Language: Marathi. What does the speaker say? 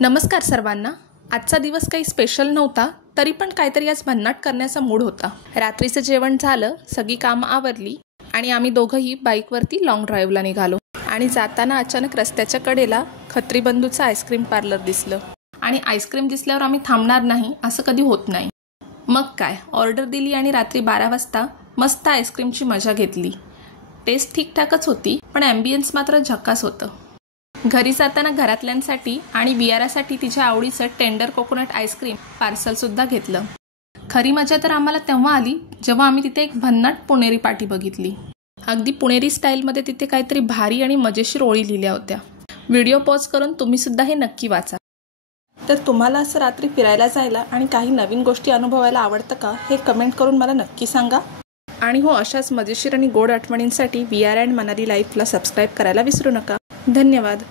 नमस्कार सर्वांना। आजचा दिवस काही स्पेशल नव्हता, तरी पण काहीतरी आज भन्नाट करण्याचा मूड होता। रात्रीचं जेवण झालं, सगळी कामं आवरली आणि आम्ही दोघंही बाईकवरती लॉंग ड्राईव्हला निघालो। आणि जाताना अचानक रस्त्याच्या कडेला खत्री बंधूचं आईस्क्रीम पार्लर दिसलं आणि आईस्क्रीम दिसल्यावर आम्ही थांबणार नाही असं कधी होत नाही। मग काय, ऑर्डर दिली आणि रात्री 12 वाजता मस्त आईस्क्रीमची मजा घेतली। टेस्ट ठीकठाकच होती, पण ॲम्बियन्स मात्र झकास होतं। घरी जाताना घरातल्यांसाठी आणि वियारासाठी तिच्या आवडीचं टेंडर कोकोनट आईस्क्रीम पार्सलसुद्धा घेतलं। खरी मजा तर आम्हाला तेव्हा आली जेव्हा आम्ही तिथे एक भन्नाट पुणेरी पाटी बघितली। अगदी पुणेरी स्टाईलमध्ये तिथे काहीतरी भारी आणि मजेशीर ओळी लिहिल्या होत्या। व्हिडिओ पॉज करून तुम्हीसुद्धा हे नक्की वाचा। तर तुम्हाला असं रात्री फिरायला जायला आणि काही नवीन गोष्टी अनुभवायला आवडतं का, हे कमेंट करून मला नक्की सांगा। आणि हो, अशाच मजेशीर आणि गोड आठवणींसाठी VR अँड मनाली लाईफला सबस्क्राईब करायला विसरू नका। धन्यवाद।